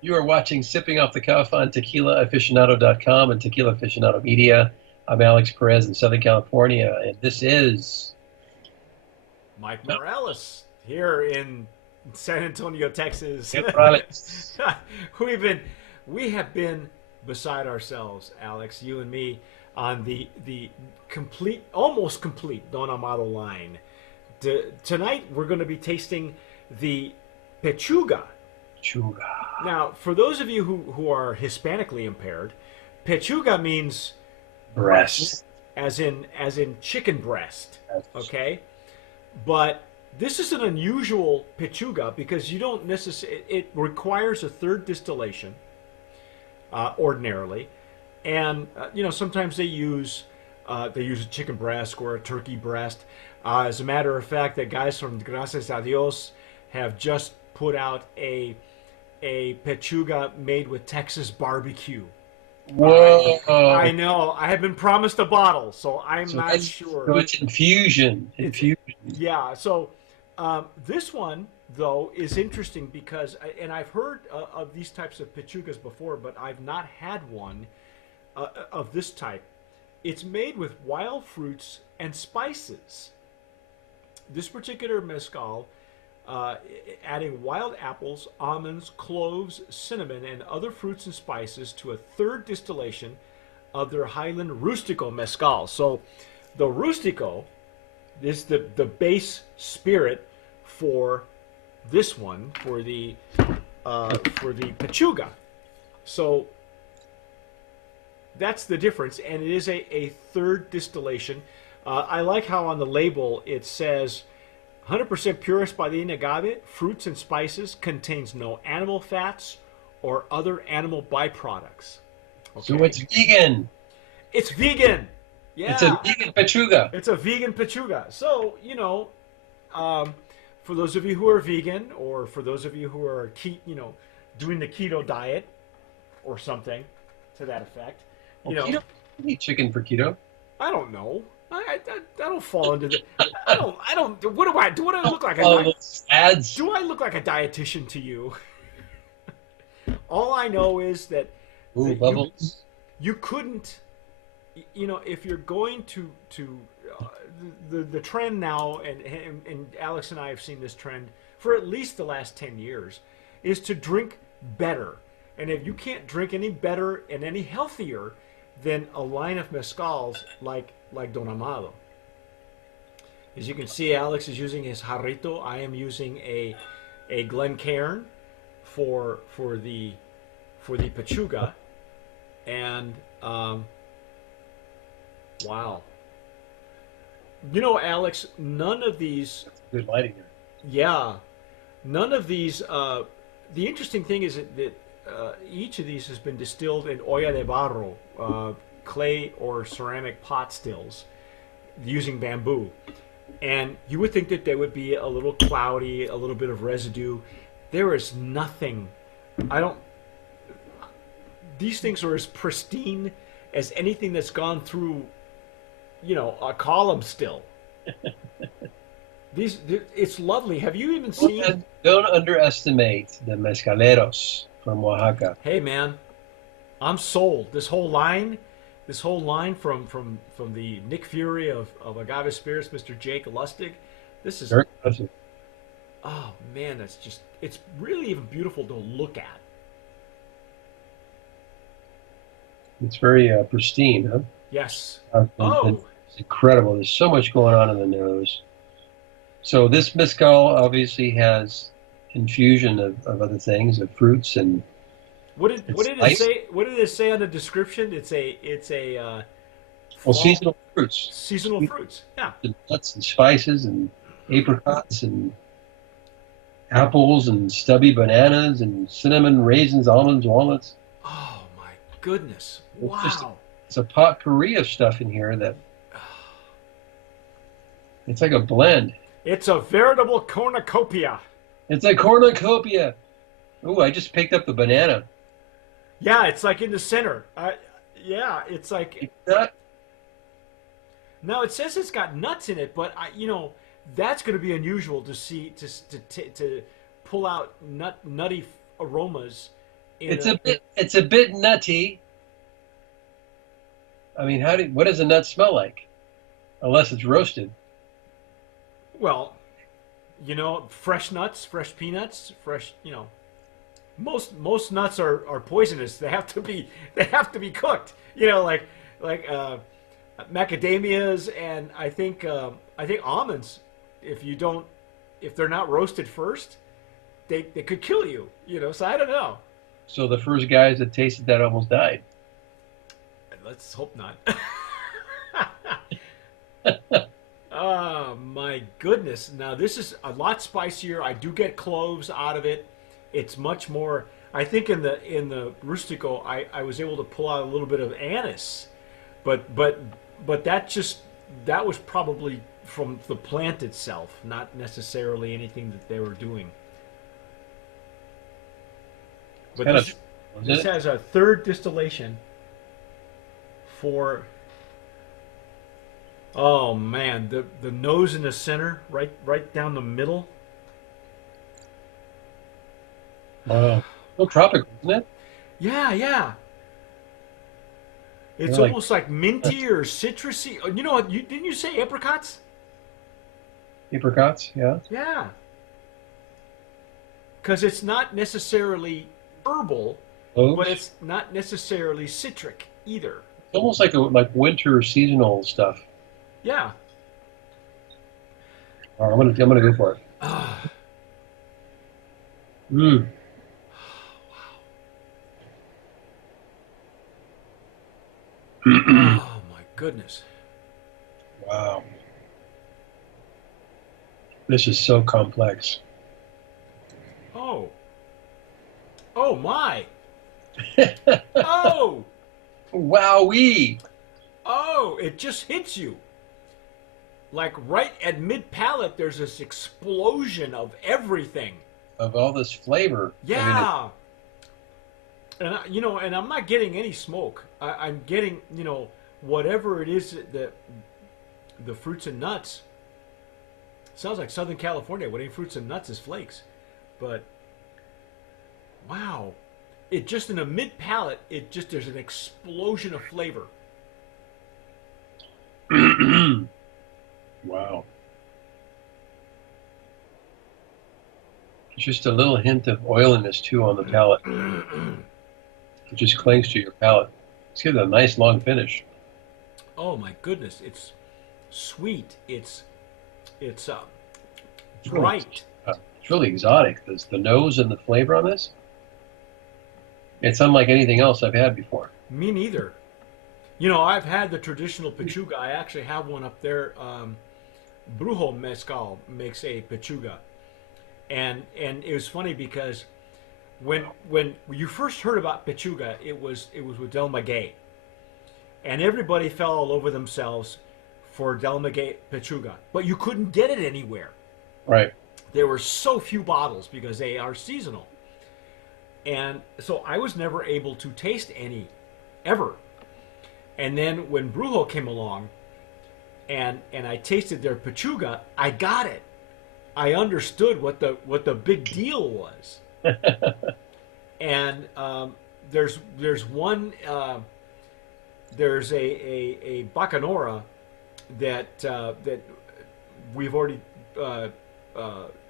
You are watching Sipping Off the Cuff on TequilaAficionado.com and Tequila Aficionado Media. I'm Alex Perez in Southern California, and this is Mike Morales here in San Antonio, Texas. Alex. We have been beside ourselves, Alex, you and me, on the complete, almost complete Don Amado line. Tonight we're going to be tasting the Pechuga. Pechuga. Now, for those of you who are Hispanically impaired, Pechuga means Breast. as in chicken breast. Okay, but this is an unusual Pechuga because you don't necessarily. It requires a third distillation ordinarily, and sometimes they use a chicken breast or a turkey breast. As a matter of fact, the guys from Gracias a Dios have just put out a Pechuga made with Texas barbecue. I Whoa. know. I have been promised a bottle, so I'm So not it's, sure. so it's infusion. It's Infusion. yeah. So this one though is interesting because, and I've heard of these types of pechugas before, but I've not had one of this type. It's made with wild fruits and spices. This particular mezcal, adding wild apples, almonds, cloves, cinnamon, and other fruits and spices to a third distillation of their Highland Rustico mezcal. So the Rustico is the base spirit for this one, for the Pechuga. So that's the difference, and it is a third distillation. I like how on the label it says 100% pure Espadín agave, fruits and spices, contains no animal fats or other animal byproducts. Okay. So it's vegan. It's vegan. Yeah. It's a vegan Pechuga. It's a vegan Pechuga. So, for those of you who are vegan, or for those of you who are doing the keto diet or something to that effect, Well, keto, you eat chicken for keto. I don't know. I don't fall into the. I don't. What do I do? What do I look like? Ads. Do I look like a dietitian to you? All I know is that, Ooh, that bubbles. you couldn't. If you're going to the trend now, and Alex and I have seen this trend for at least the last 10 years, is to drink better. And if you can't drink any better and any healthier than a line of mezcals like Don Amado. As you can see, Alex is using his jarrito. I am using a Glencairn for the Pechuga, and wow. Alex, none of these. Good lighting there. Yeah, none of these. The interesting thing is that each of these has been distilled in olla de barro, clay or ceramic pot stills, using bamboo. And you would think that they would be a little cloudy, a little bit of residue. There is nothing. I don't. These things are as pristine as anything that's gone through, a column still. It's lovely. Have you even seen? Don't underestimate the mezcaleros from Oaxaca. Hey man, I'm sold. This whole line from the Nick Fury of Agave Spirits, Mr. Jake Lustig. This is Very impressive. oh man, it's really even beautiful to look at. It's very pristine, huh? Yes. And Oh, it's incredible. There's so much going on in the nose. So this mezcal obviously has infusion of other things, of fruits and what did it spice. say? What did it say on the description? It's a Well, fall seasonal fruits, seasonal fruits. Yeah. and nuts and spices and apricots and apples and stubby bananas and cinnamon, raisins, almonds, walnuts. Oh my goodness! It's just Wow. it's a potpourri of stuff in here that it's like a blend. It's a veritable cornucopia. It's a cornucopia. Oh, I just picked up the banana. Yeah, it's like in the center. Yeah, it's like It's not. now it says it's got nuts in it, but that's going to be unusual to see to pull out nutty aromas in It's a. a bit nutty. I mean, what does a nut smell like? Unless it's roasted. Well, fresh nuts, fresh peanuts, fresh. Most nuts are poisonous. They have to be cooked. Like macadamias, and I think almonds. If you don't, if they're not roasted first, they could kill you. So I don't know. So the first guys that tasted that almost died. Let's hope not. Oh my goodness! Now this is a lot spicier. I do get cloves out of it. It's much more. I think in the rustico, I was able to pull out a little bit of anise, but that was probably from the plant itself, not necessarily anything that they were doing. It's But kind of, this isn't it? has a third distillation for. Oh man, the nose in the center, right down the middle. Wow. So tropical, isn't it? Yeah, yeah. It's They're like almost like minty or citrusy. You know what? Didn't you say apricots? apricots. Yeah. Yeah, because it's not necessarily herbal, but Cloves. it's not necessarily citric either. It's almost like winter seasonal stuff. Yeah. I'm gonna go for it. Ah. Mm. Oh my goodness. Wow. This is so complex. Oh. Oh my. Oh. Wowee! Oh. It just hits you. Like right at mid palate, there's this explosion of everything. Of all this flavor. I mean, Yeah. And I'm not getting any smoke. I'm getting, whatever it is that the fruits and nuts. Sounds like Southern California. What ain't fruits and nuts is flakes. But wow, it just in a mid palate, there's an explosion of flavor. wow. Just a little hint of oiliness too on the palate. It just clings to your palate. It's got a nice long finish. Oh my goodness, it's sweet. It's It's really, bright. it's really exotic. The nose and the flavor on this. It's unlike anything else I've had before. Me neither. I've had the traditional pechuga. I actually have one up there. Brujo Mezcal makes a pechuga, and it was funny because when you first heard about Pechuga, it was with Del Maguey, and everybody fell all over themselves for Del Maguey Pechuga, but you couldn't get it anywhere. Right. There were so few bottles because they are seasonal, and so I was never able to taste any ever. And then when Brujo came along, and I tasted their Pechuga, I got it. I understood what the big deal was. And there's one there's a bacanora that we've already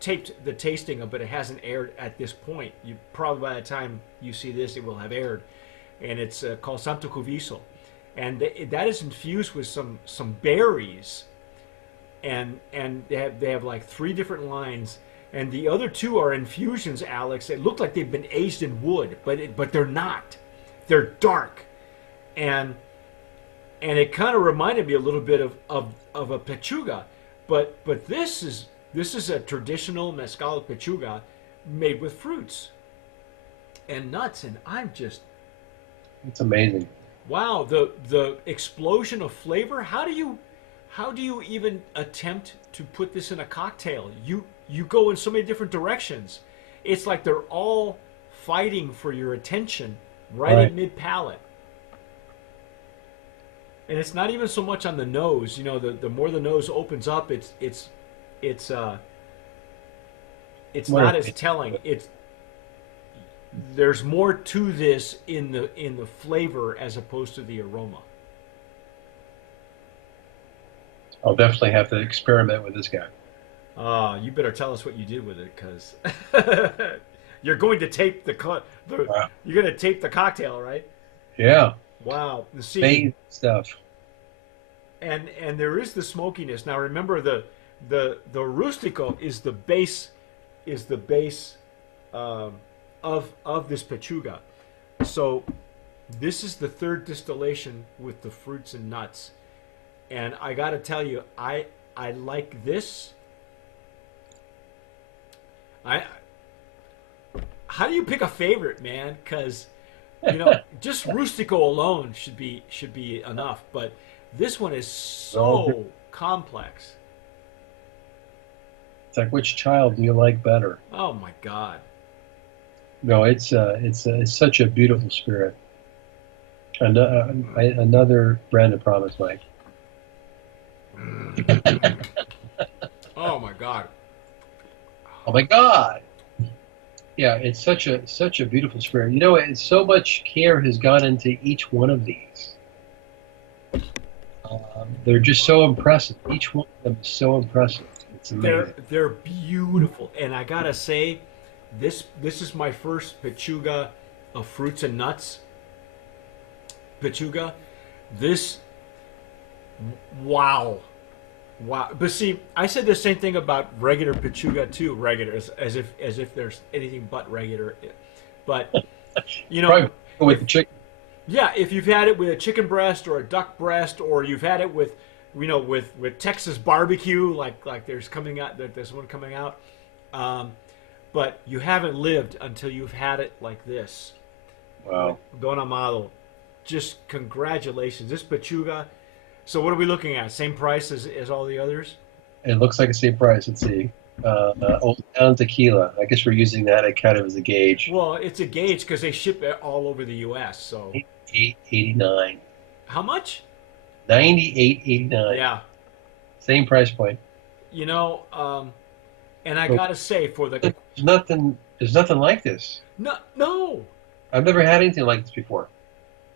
taped the tasting of, but it hasn't aired at this point. You probably by the time you see this, it will have aired, and it's called Santo Cuviso, and that is infused with some berries, and they have like three different lines. And the other two are infusions, Alex. They look like they've been aged in wood, but they're not. They're dark, and it kind of reminded me a little bit of a pechuga, but this is a traditional mezcal pechuga made with fruits and nuts, and I'm just It's amazing. wow, the explosion of flavor. How do you even attempt to put this in a cocktail? You go in so many different directions. It's like they're all fighting for your attention right Right. at mid palate. And it's not even so much on the nose. The more the nose opens up, it's More not as telling. there's more to this in the flavor as opposed to the aroma. I'll definitely have to experiment with this guy. You better tell us what you did with it, because you're going to tape Wow. you're going to tape the cocktail, right? Yeah, Wow. See, made stuff. and there is the smokiness. Now remember, the rustico is the base um, of this pechuga. So this is the third distillation with the fruits and nuts, and I got to tell you, I like this. I How do you pick a favorite, man? Because just rustico alone should be enough, but this one is So so complex. it's like, which child do you like better? Oh my god. No, it's such a beautiful spirit. Another brand of promise, Mike. Oh my god. Oh my God! Yeah, it's such a beautiful spirit. It's so much care has gone into each one of these. They're just so impressive. Each one of them is so impressive. It's amazing. They're beautiful, and I gotta say, this is my first pechuga of fruits and nuts. Pechuga, this wow, wow. But see, I said the same thing about regular pechuga too. Regular, as if there's anything but regular. But you know, Probably with if the chicken. yeah, if you've had it with a chicken breast or a duck breast, or you've had it with with Texas barbecue, like there's one coming out. Um, but you haven't lived until you've had it like this. Wow. Don Amado, just congratulations. This Pechuga. So what are we looking at? Same price as all the others? It looks like the same price. Let's see. Old Town Tequila. I guess we're using that kind of as a gauge. Well, it's a gauge because they ship it all over the U.S. So 88.89. how much? 98.89. Yeah, Same price point. you know, and I So gotta say for the there's nothing like this. no, I've never had anything like this before.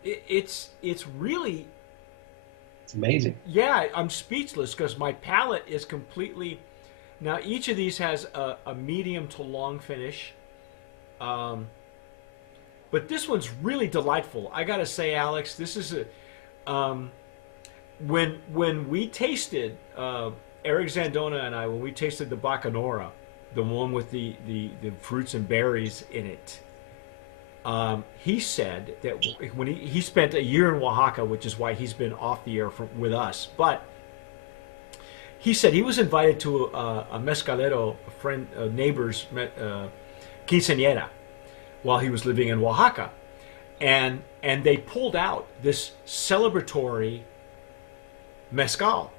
it's really, It's amazing. yeah. I'm speechless because my palate is completely. Now each of these has a medium to long finish. Um, but this one's really delightful. I gotta say, Alex, this is a when we tasted Eric Zandona and I, when we tasted the Bacanora, the one with the fruits and berries in it. He said that when he spent a year in Oaxaca, which is why he's been off the air with us, but he said he was invited to a mezcalero, a friend, a neighbor's quinceañera, while he was living in Oaxaca, and they pulled out this celebratory mezcal,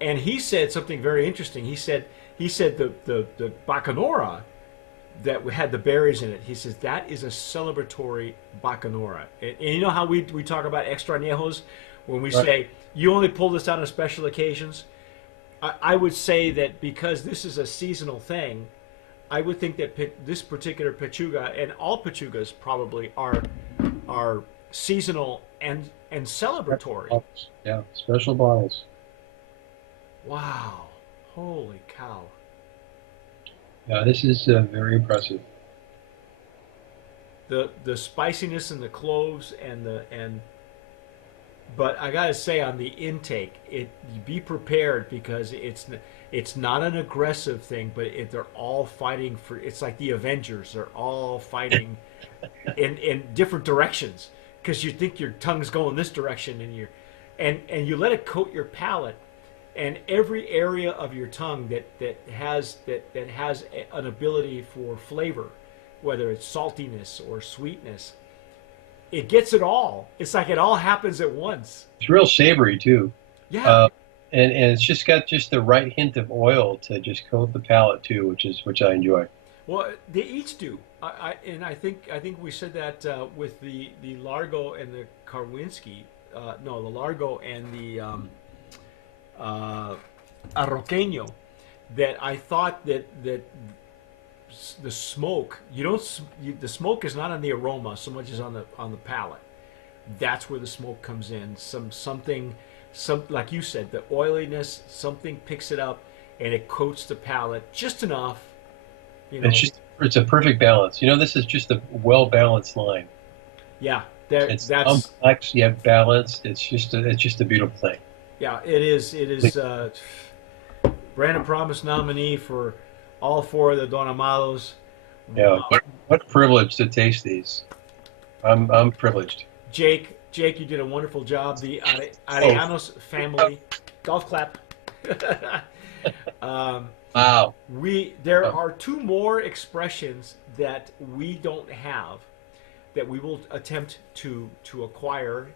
and he said something very interesting. He said the bacanora that had the berries in it. He says that is a celebratory bacanora, and you know how we talk about extrañejos when we Right. say you only pull this out on special occasions. I would say that because this is a seasonal thing, I would think that this particular pechuga and all pechugas probably are seasonal and celebratory. Yeah, special bottles. Wow, holy cow! Yeah, this is very impressive. The spiciness and the cloves and but I gotta say on the intake, be prepared because it's not an aggressive thing, but they're all fighting for. It's like the Avengers; they're all fighting in different directions because you think your tongue's going this direction and you let it coat your palate, and every area of your tongue that has an ability for flavor, whether it's saltiness or sweetness, it gets it all. It's like it all happens at once. It's real savory too, Yeah. uh, and it's just got just the right hint of oil to just coat the palate too, which I enjoy. Well, they each do. And I think we said that with the Largo and the Karwinski. No, the Largo and the uh, Arroqueño. That I thought that the smoke. You don't. The smoke is not on the aroma so much as on the palate. That's where the smoke comes in. Some like you said, the oiliness. Something picks it up and it coats the palate just enough. You know. It's a perfect balance. This is just a well balanced line. Yeah. It's That's complex yet balanced. It's just a beautiful thing. yeah. It is. It is. Brandon Promise nominee for all four of the Don Amados. Yeah, Wow. what a privilege to taste these. I'm privileged. Jake, you did a wonderful job. The Oh, Arellanos family, golf clap. um, wow. there Oh, are two more expressions that we don't have that we will attempt to acquire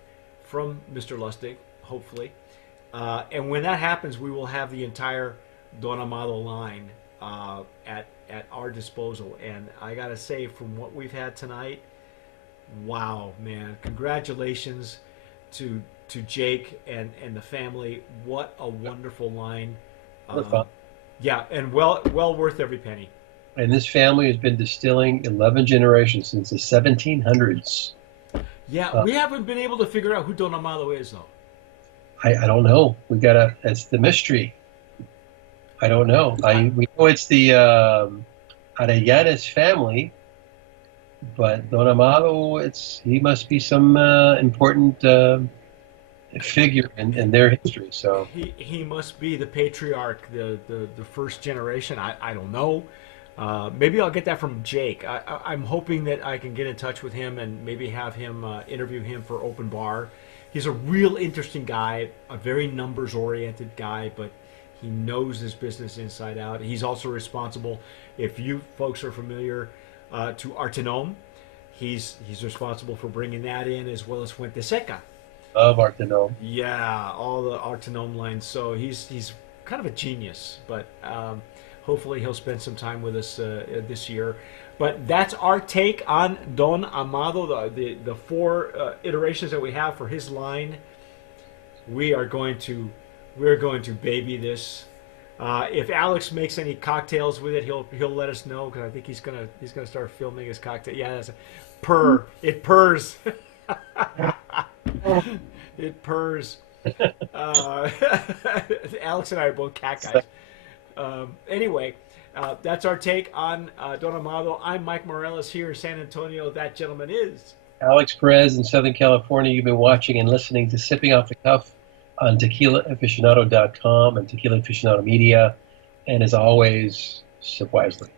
from Mr. Lustig, hopefully. And when that happens, we will have the entire Don Amado line at our disposal. And I gotta say, from what we've had tonight, wow, man! Congratulations to Jake and the family. What a wonderful line. what fun. Yeah, and well worth every penny. And this family has been distilling 11 generations since the 1700s. Yeah, Uh, we haven't been able to figure out who Don Amado is though. I don't know. That's the mystery. I don't know. We know it's the Arellanes family, but Don Amado, he must be some important figure in their history. So He must be the patriarch, the first generation. I don't know. Maybe I'll get that from Jake. I'm hoping that I can get in touch with him and maybe have him interview him for Open Bar. He's a real interesting guy, a very numbers oriented guy, but he knows his business inside out. He's also responsible, if you folks are familiar, to Artenome. He's responsible for bringing that in as well as Fuente Seca. love Artano. Yeah, all the Artenome lines. So he's kind of a genius, but hopefully he'll spend some time with us this year. But that's our take on Don Amado, the four iterations that we have for his line. We are going to baby this. If Alex makes any cocktails with it, he'll let us know because I think he's gonna start filming his cocktail. Yeah, that's a purr. It purrs. It purrs. Uh, Alex and I are both cat guys. Anyway, that's our take on Don Amado. I'm Mike Morales here in San Antonio. That gentleman is. Alex Perez in Southern California. You've been watching and listening to Sipping Off the Cuff on TequilaAficionado.com and Tequila Aficionado Media. And as always, sip wisely.